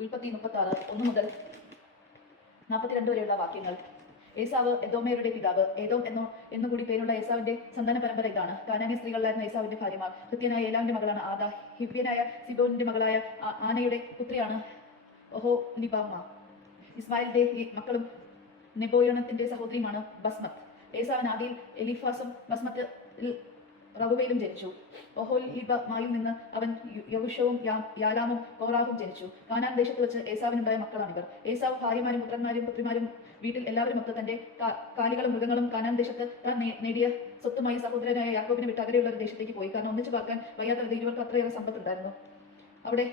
ഉൽപ്പത്തി 36 1 മുതൽ 42 വരെയുള്ള വാക്യങ്ങൾ. ഏസാവ് എദോമ്യരുടെ പിതാവ്. ഏദോം എന്നുകൂടി പേരുള്ള ഏസാവിന്റെ സന്താന പരമ്പര ഇതാണ്. കാനാന്യ സ്ത്രീകളിലായിരുന്ന ഏസാവിന്റെ ഭാര്യമാർ. കൃത്യനായ ഏലാവിന്റെ മകളാണ് ആദ. ഹിവ്യനായ സിബോനിന്റെ മകളായ ആനയുടെ പുത്രിയാണ് ഒഹൊലിബാമ. ഇസ്മായിലിന്റെ മക്കളും നെബോയോണത്തിന്റെ സഹോദരിയുമാണ് ബസ്മത്ത്. ഏസാവിന് ആദിയിൽ എലീഫാസും ബസ്മത്തിൽ റഹുബയിലും ജനിച്ചു. ഒഹൊലിബാമയിൽ നിന്ന് അവൻ യഹൂഷവും യാലാമും കോറാഹും ജനിച്ചു. കാനാൻ ദേശത്ത് വെച്ച് ഏസാവിനുണ്ടായ മക്കളാണിവർ. ഏസാവ് ഭാര്യമാരും പുത്രന്മാരും പുത്രിമാരും വീട്ടിൽ എല്ലാവരും ഒത്ത് തന്റെ കാലികളും മൃഗങ്ങളും കാനാൻ ദേശത്ത് താൻ നേടിയ സ്വത്തുമായി സഹോദരനായ യാക്കോബിനെ വിട്ട് അകലെയുള്ള ഒരു ദേശത്തേക്ക് പോയി. കാരണം ഒന്നിച്ചു പാർക്കാൻ വയ്യാത്ത വിധം ഇരുവർക്ക് അത്രയേറെ സമ്പത്തുണ്ടായിരുന്നു. അവിടെ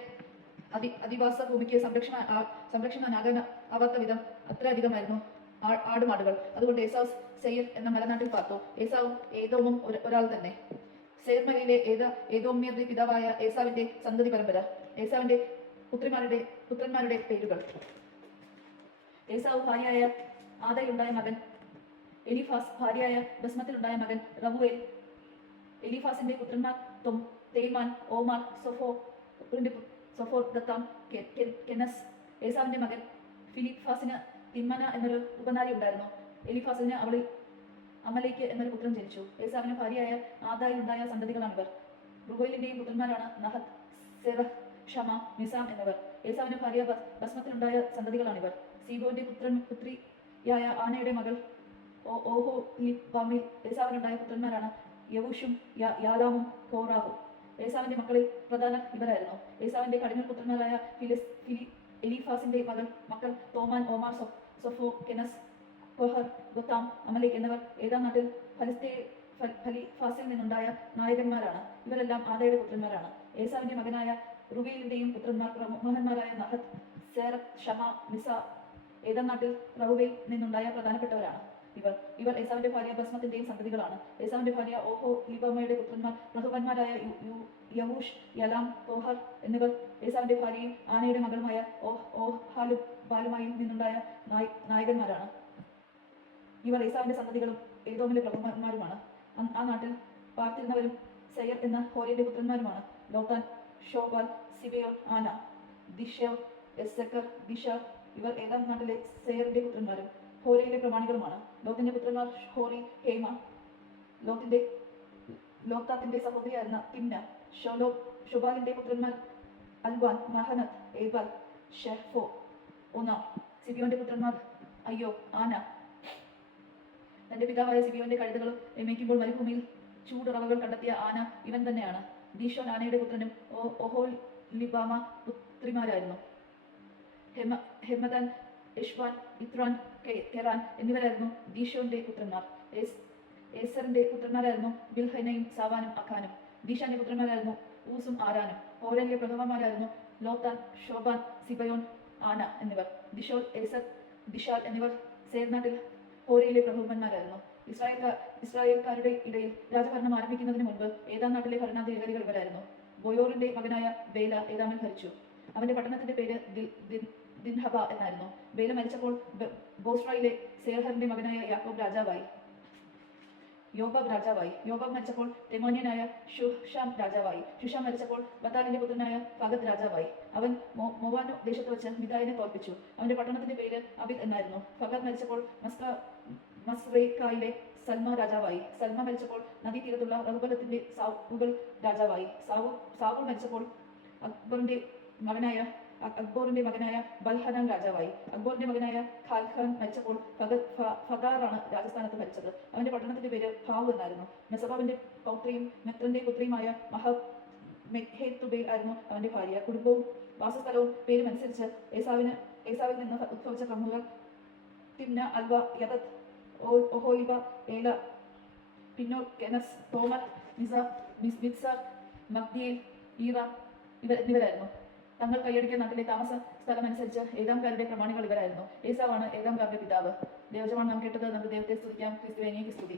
അധിവാസ ഭൂമിക്ക് സംരക്ഷണനാകാനാവാത്ത വിധം അത്രയധികമായിരുന്നു ആടുമാടുകൾ. അതുകൊണ്ട് ഏസാവ് സെയിർ എന്ന മലനാട്ടിൽ പാർത്തു. ഏസാവും ഏദോമും ഒരാൾ തന്നെ. സെയർമലയിലെ ഏദോമ്യരുടെ പിതാവായ ഏസാവിന്റെ സന്തതി പരമ്പര. ഏസാവിന്റെ പുത്രന്മാരുടെ പേരുകൾ. ഏസാവ് ഭാര്യയായ ആദയിലുണ്ടായ മകൻ എലീഫാസ്, ഭാര്യയായ ബസ്മത്തിലുണ്ടായ മകൻ റഹുവേൽ. എലീഫാസിന്റെ പുത്രന്മാർ തേമാൻ, ഓമാർ, സൊഫോർ, ഗത്താം, കെനസ്. ഏസാവിന്റെ മകൻ ഫിലിഫാസിന് തിമ്മന എന്നൊരു ഉപനാരി ഉണ്ടായിരുന്നു. എലീഫാസിന് അവളിൽ അമലേക്ക് എന്നൊരു പുത്രൻ ജനിച്ചു. ഏസാവിന് ഭാര്യയായ ആദായിലുണ്ടായ സന്തതികളാണിവർ. റുഹൈലിന്റെയും പുത്രന്മാരാണ് നഹത്ത്, സെറഹ്, ഷമ, നിസാം എന്നിവർ. ഏസാവിന് ഭാര്യ ബസ്മത്തിലുണ്ടായ സന്തതികളാണിവർ. സീബോന്റെ പുത്രിയായ ആനയുടെ മകൾ ഓഹൊലിബാമിൽ ഏസാവിനുണ്ടായ പുത്രന്മാരാണ് യഹൂഷും യാലാമും കോറാഹും. ഏസാവിന്റെ മക്കളിൽ പ്രധാന ഇവരായിരുന്നു. ഏസാവിന്റെ കടിഞ്ഞൂൽ പുത്രന്മാരായ എലീഫാസിന്റെ മക്കൾ തോമാൻ, ഓമാർ, സൊഫോ, കെനസ്, കൊഹർ, ഗൊത്താം, അമലേക്ക് എന്നിവർ ഏതാം നാട്ടിൽ ഫലിഫാസിൽ നിന്നുണ്ടായ നായകന്മാരാണ്. ഇവരെല്ലാം ആദയുടെ പുത്രന്മാരാണ്. ഏസാവിന്റെ മകനായ റുബീലിന്റെയും പുത്രന്മാർ പ്രമുഖന്മാരായ നഹത്ത്, സേറത്ത്, ഷമ, മിസ ഏതാം നാട്ടിൽ റഹുബയിൽ നിന്നുണ്ടായ പ്രധാനപ്പെട്ടവരാണ്. ഇവർ ഏസാവിന്റെ ഭാര്യ ബസ്മത്തിന്റെയും സന്തതികളാണ്. ഏസാവിന്റെ ഭാര്യ ഒഹൊലിബാമയുടെ പുത്രന്മാർ പ്രഭുവന്മാരായ യഹൂഷ്, യലാം, കോഹർ എന്നിവർ ഏസാവിന്റെ ഭാര്യയും ആനയുടെ മകളുമായ ഓഹാലുബാലുമായിൽ നിന്നുണ്ടായ നായകന്മാരാണ്. ഇവർ ഏസാവിന്റെ സന്തതികളും ഏദോമിലെ പ്രഭുവന്മാരുമാണ്. ആ നാട്ടിൽ പാർത്തിരുന്നവരും സെയർ എന്ന ഹോരിന്റെ പുത്രന്മാരുമാണ്. ലോത്താൻ, ഷോബാൽ, സിബെയോൻ, ആന, ദിഷേർ, എസ്സെക്കർ, ദിഷാർ. ഇവർ ഏതാം നാട്ടിലെ സെയറിന്റെ പുത്രന്മാരും ഹോരയിലെ പ്രമാണികളുമാണ്. ലോത്തിന്റെ പുത്രന്മാർ ഹോറി, ഹേമ. ലോത്താത്തിന്റെ സഹോദരിയായിരുന്ന തിമ്ന, ഷൊബാലിന്റെ പുത്രന്മാർ അൽവാൻ, മഹനത്ത്, ഏബാൽ, ഷെഫോ, ഒനാം. സിബിയോന്റെ പുത്രന്മാർ അയ്യോ, ആന. തന്റെ പിതാവായ സിബിയോന്റെ കഴുതകളും മേയ്ക്കുമ്പോൾ മരുഭൂമിയിൽ ചൂടുറവകൾ കണ്ടെത്തിയ ആന ഇവൻ തന്നെയാണ്. ദീഷോൻ ആനയുടെ പുത്രനും ഒഹൊലിബാമ പുത്രിമാരായിരുന്നു. ഹെമദാൻ, എഷ്വാൻ, ഇത്രാൻ, കെറാൻ എന്നിവരായിരുന്നു ദീഷോന്റെ പുത്രന്മാർ. ഏസറിന്റെ പുത്രന്മാരായിരുന്നു ബിൽഹൈനയും സാവാനും അഖാനും. ദീഷാന്റെ പുത്രന്മാരായിരുന്നു ഊസും ആരാനും. ഹോരയിലെ പ്രഭവന്മാരായിരുന്നു ലോത്താൻ, ഷോബാൻ, സിബയോൻ, ആന എന്നിവർ. ദിഷോൽ, ഏസർ, ദിഷാൽ എന്നിവർ സേർനാട്ടിൽ ഹോരയിലെ പ്രഭവന്മാരായിരുന്നു. ഇസ്രായേൽക്കാരുടെ ഇടയിൽ രാജഭരണം ആരംഭിക്കുന്നതിന് മുൻപ് ഏതാം നാട്ടിലെ ഭരണാധികാരികൾ ഇവരായിരുന്നു. ബോയോറിന്റെ മകനായ ബേല ഏതാമിൽ ഭരിച്ചു. അവന്റെ പട്ടണത്തിന്റെ പേര് ദിൻഹബ എന്നായിരുന്നു. ബേല മരിച്ചപ്പോൾ ബോസ്രയിലെ സേർഹറിന്റെ മകനായ യോബാബ് രാജാവായി. യോബാബ് മരിച്ചപ്പോൾ തെമോന്യനായ ശുഷാം രാജാവായി. ശുഷാം മരിച്ചപ്പോൾ ബത്താലിന്റെ പുത്രനായ ഫഗത് രാജാവായി. അവൻ മൊവാനു ദേശത്ത് വെച്ച് മിദായിനെ തോൽപ്പിച്ചു. അവന്റെ പട്ടണത്തിന്റെ പേര് അബിദ് എന്നായിരുന്നു. ഫഗത് മരിച്ചപ്പോൾ മസ്രേക്കായിലെ സൽമ രാജാവായി. സൽമ മരിച്ചപ്പോൾ നദീതീരത്തുള്ള റഹുബലത്തിന്റെ സാവുകൾ രാജാവായി. സാവുൾ മരിച്ചപ്പോൾ അക്ബോറിന്റെ മകനായ ബൽഹനാൻ രാജാവായി. അക്ബോറിന്റെ മകനായ ഖാൽഖാൻ മരിച്ചപ്പോൾ ഫഗാറാണ് രാജസ്ഥാനത്ത് ഭരിച്ചത്. അവന്റെ പട്ടണത്തിന്റെ പേര് ഭാവ് എന്നായിരുന്നു. മെസബാബിന്റെ പൗത്രിയും മെത്രന്റെ പുത്രിയുമായ മെഹേത്തുബേൽ ആയിരുന്നു അവന്റെ ഭാര്യ. കുടുംബവും വാസസ്ഥലവും പേരും അനുസരിച്ച് ഏസാവിൽ നിന്ന് ഉദ്ഭവിച്ച പ്രമുഖർ തിമ്ന, അൽവ, യദത്ത്, ഒഹൊലിബ, ഏല, പിന്നോ, കെനസ്, തോമർ, മിത്സർ, മഗ്ദിയേൽ, ഈറ എന്നിവരായിരുന്നു. തങ്ങൾ കൈയടിക്കുന്ന നാട്ടിലെ താമസ സ്ഥലമനുസരിച്ച് ഏതാംകാരുടെ പ്രമാണികൾ ഇവരായിരുന്നു. ഏസാവാണ് ഏതാംകാരുടെ പിതാവ്. ദൈവജനമാണ് നാം കേട്ടത്. നമുക്ക് ദൈവത്തെ സ്തുതിക്കാം. ക്രിസ്തുവിനെ സ്തുതി.